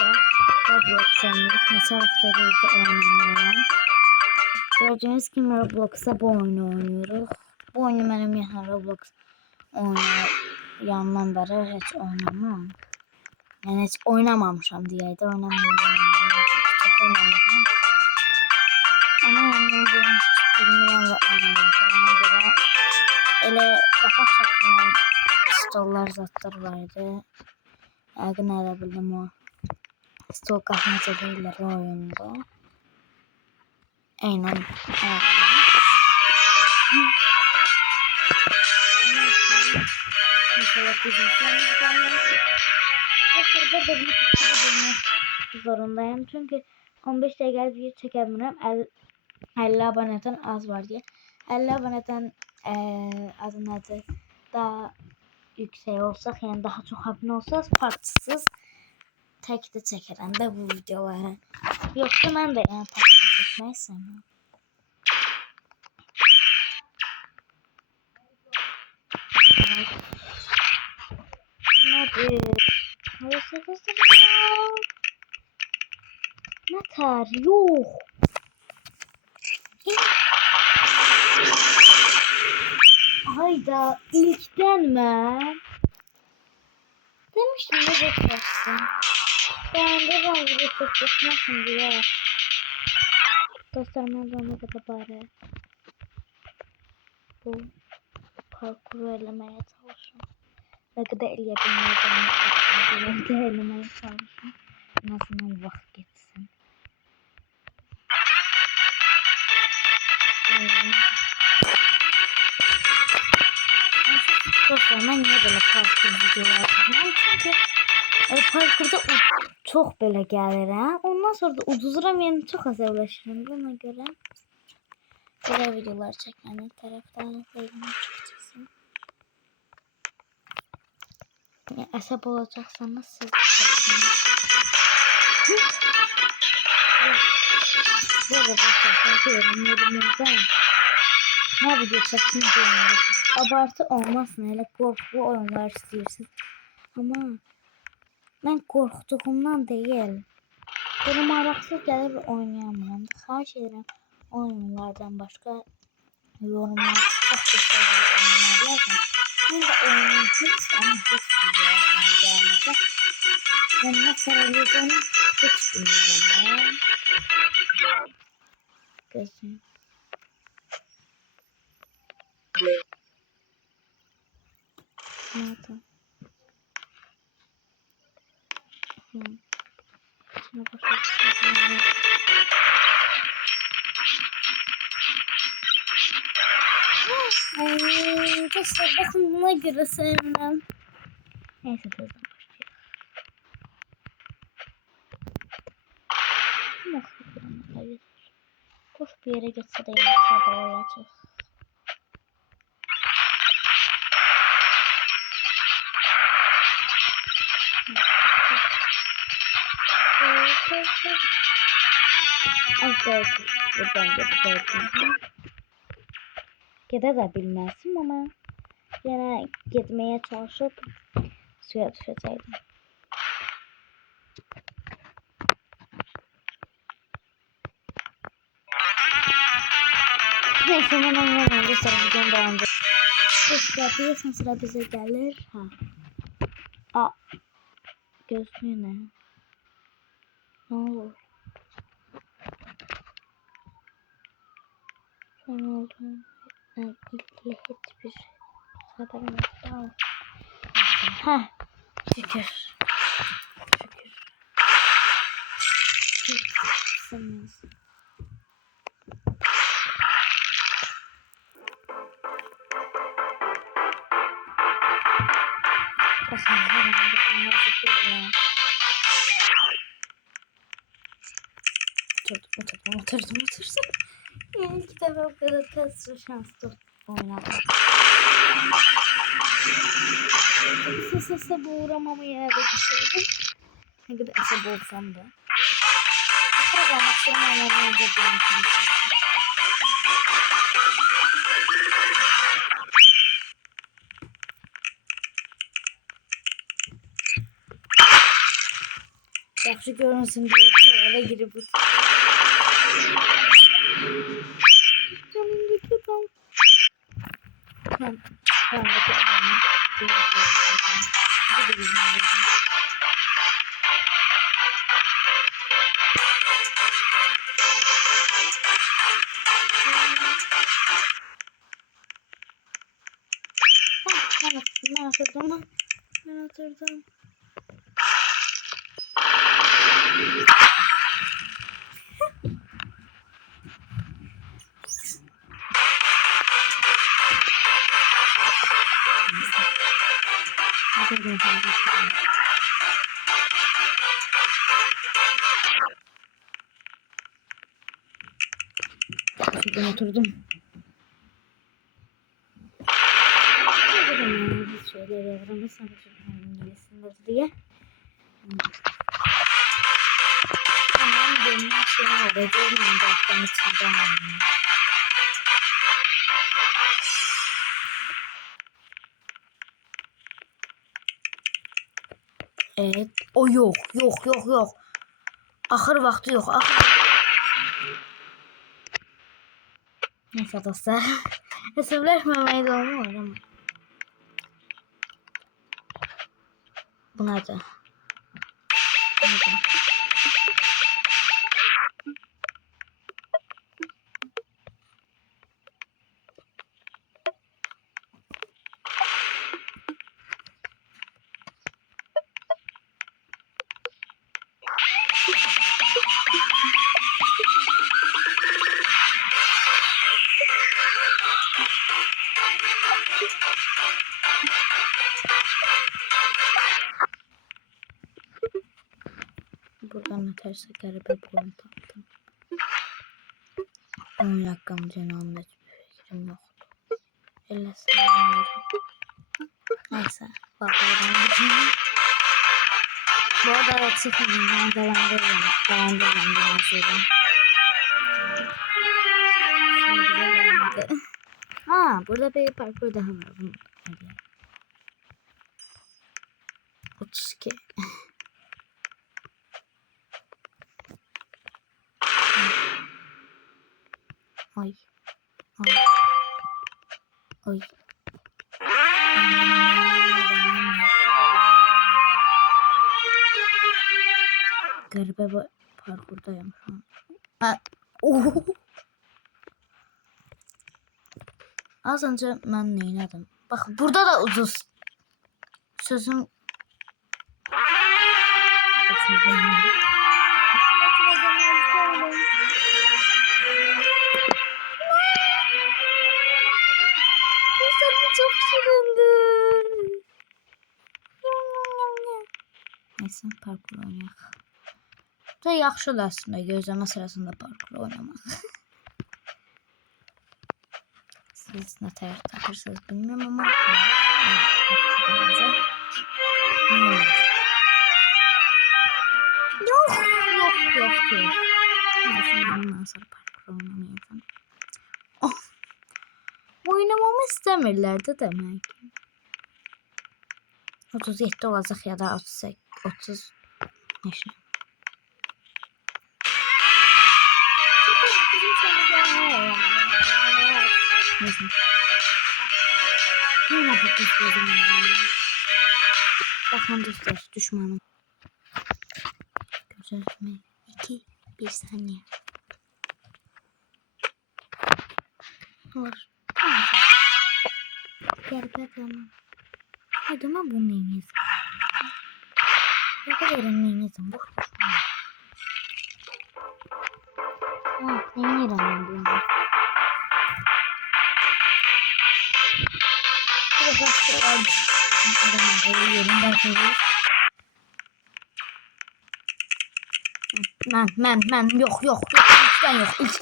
da Roblox oynuyoruz. Neçə vaxtdır da oynamıram. Gördüğünüz gibi Roblox'a bu oyunu oynuyoruz. Bu oyunu benim yani Roblox yandan beri hiç oynamam. Yani hiç oynamamışam diye de oynamıyorum. Çok oynamamışam. Ama yandan bunu bilmiyorum ve oynamamışam. Ona göre elə kapak şeklinde stollar zatlar vardı. Yəqin elə bildim o stol qapmaca deyirlər o oyunda. Aynen. Zorundayım çünkü 15 dakika video çekemiyorum. 50 aboneden az var diye. 50 aboneden adı nedir? Daha yüksek olsak, yani daha çok abone olsanız partisiz tek de çekerim de bu videoları. Yoksa ben de yani partini çekmeyi sevmiyorum. Hadi. Neter yok. Hayda ilkten mi? Demiştim ne geçersin. Ben de ben gibi çok geçmesin diye. Dostlarıma da ne kadar bari. Bu parkuru elemeye çalışıyorum. Ne kadar eleyebilmeyeceğim. Ne kadar elemeye çalışıyorum. En azından vakit geçsin. Dostlar ben niye böyle parkur videolar yapıyorum? Çünkü parkurda çok böyle gelir ha. Ondan sonra da uduzuram, yani çok azarlaşırım. Buna göre güzel videolar çekmenin taraftarı değilim açıkçası. Yani asap olacaksanız siz de çekin. Böyle yorumlarımda ne video çeksin diyorum. Abartı olmasın, hele korkulu oyunlar istiyorsunuz. Ama ben korktuğumdan değil. Böyle maraksız gelip oynayamıyorum. Xahiş ederim oyunlardan başka yorumlar çok güzel oyunlar yazın. Ben de oyunun hiç ama hiç güzel gelmedi. Ben nasıl oynayacağını hiç bilmiyorum. Gözüm. Nerede? Şuna başlayalım. Ay, dostlar bakın buna göre sevmem. Neyse tezden başlayalım. Nasıl hayır. Koş bir yere geçse de yine sabah olacak. Az buradan gidebilirim. Gide de bilmezdim ama yine gitmeye çalışıp suya düşecektim. Neyse ben anlamadım. Sonra videonun devamında. Sıra sıra bize gelir. Ha. Aa. Gözlüğü ne? Ne olur? Sen oldun. İlgili hiçbir haberim yok. Tamam. Ha. Şükür. Şükür. Oturdum. Yani ilk defa bu kadar test şanslı oynadım. Sese uğramamaya düşürdüm. Ne kadar asabı olsam da. Kusura bakmasın ama Yaxşı görünsün diye çölə girib. Yanındaki adam. Yanındaki adamı. Ben oturdum. Ben oturdum. Şöyle yazılmışsam İngilizce'dir diye. Tamam, benim şey oldu. Görmüyorum baştan içinden. Evet. O yok. Axır vaxtı yok. Neyse dostlar. Hesaplaşmamayı da olmuyor ama. Bu nerede? Buradan atarsa garip bir puan taktım. 10 dakikam canımda hiçbir fikrim yoktu. 50 saniye. Neyse. Bakıyorum. Bu arada da çıkmayayım. Dolandırıyorum. Ha, burada bir parkur daha var. 32. Ay. Garibe bir parkurdayım şu an. Az önce ben neyledim? Bak burada da ucuz. Sözüm. Çok şirindi. Neyse parkur oynayaq. Bu da yaxşıdır aslında gözləmə sırasında parkur oynamaq. Siz ne tər takırsınız bilmiyorum ama yok. Ondan sonra parkur oynamayacağım. Oynamamı istəmirlər demek ki. 37 olacaq ya da 30 neşə. Neyse. Yine bu kızlarım. Bakın dostlar düşmanım. Göreceğiz mi? 1 saniye. Var. Gel bakalım. Hadi ama bu neyiniz? Ne kadar neyinizim bu? Neyin yerim bunu?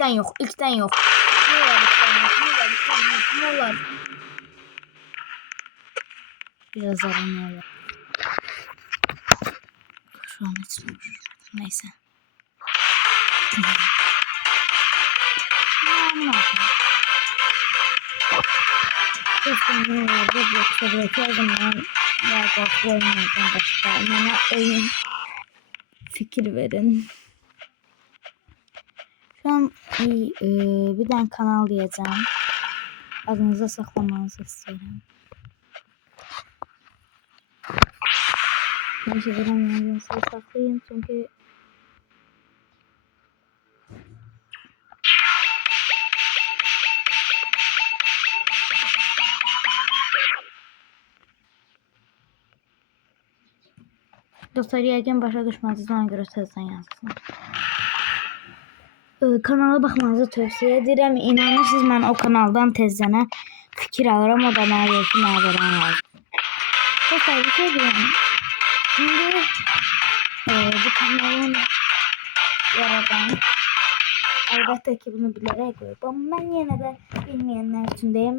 Ben yok ilkten yok. Ne olur. Biraz aranıyor. Şu an açmıyor. Neyse. Dostum yoksa bırakıyordum ben. Daha korku oynuyordum başka. Bana oyun fikir verin. Şu an bir tane kanal diyeceğim. Adınıza saklamanızı istiyorum. Neyse veremeyeceğinizi saklayın çünkü dostlar yəqin başa düşmədiniz, ona görə tezdən yazsın. Kanala baxmanızı tövsiyə edirəm. İnanırsınız mən o kanaldan tezdən fikir alıram, o da mənə deyir ki, mənə verən lazım. Dostlar bir şey deyim. Şimdi bu kanalın yaradan elbette ki bunu bilerek koyup ama ben yine de bilmeyenler için deyim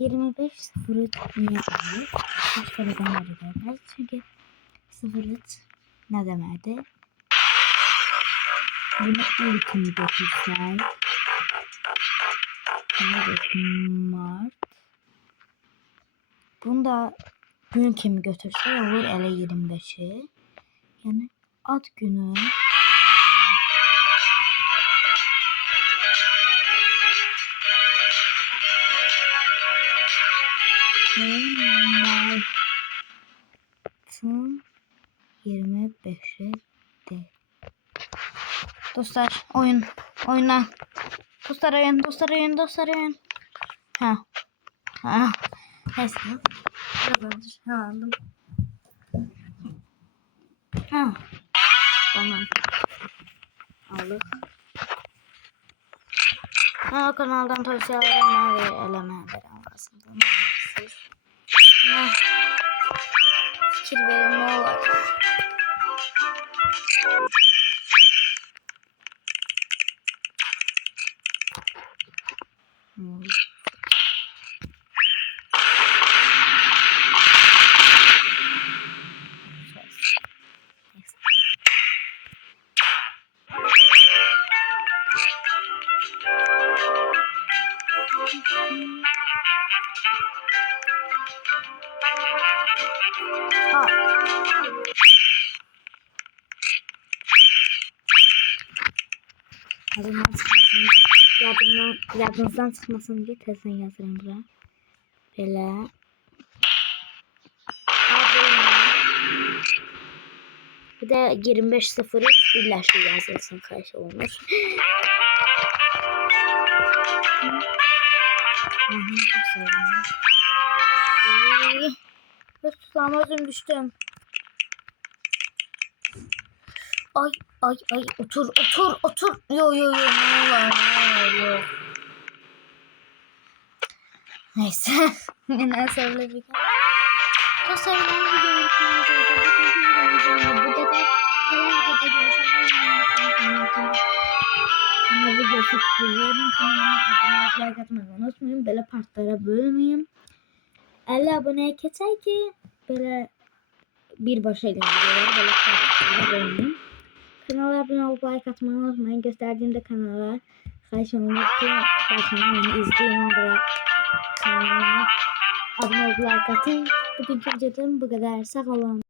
25.03 niye alıyor? Başka bir zaman arayacağız. Çünkü 03 ne demekti? Bunu ilkini götürsek Mart. Bunu da gün kimi götürsek olur elə 25'i. Yani ad günü Mart'ın 25'i de. Dostlar oyna. Dostlar oyun. Ha. Neyse. Buradandır. Aldım. Ha. Tamam. Aldık. O kanaldan tavsiye alırım. Ben elemeyenler anlasın. Buna fikir verin ne olur. Yadınızdan çıkmasın diye tezden yazırım buraya. Böyle. Bir de 25.03 birleşik yazılsın karşı olmuş. Çok seviyorum. Tutağıma özüm düştüm. Ay otur. Yo. Neyse. Yine söyledik. O sayılan videoyu burada da ama video fikirlerim kanalıma abone atmayı unutmayın. Böyle partlara bölmeyeyim. 50 aboneye geçer ki böyle birbaşa ile videoları böyle partlara bölmeyeyim. Kanala abone olup like atmayı unutmayın. Gösterdiğimde kanala karşımda ki bakın izleyin orada kanalıma abone olup like atın. Bugünkü videom bu kadar. Sağ olun.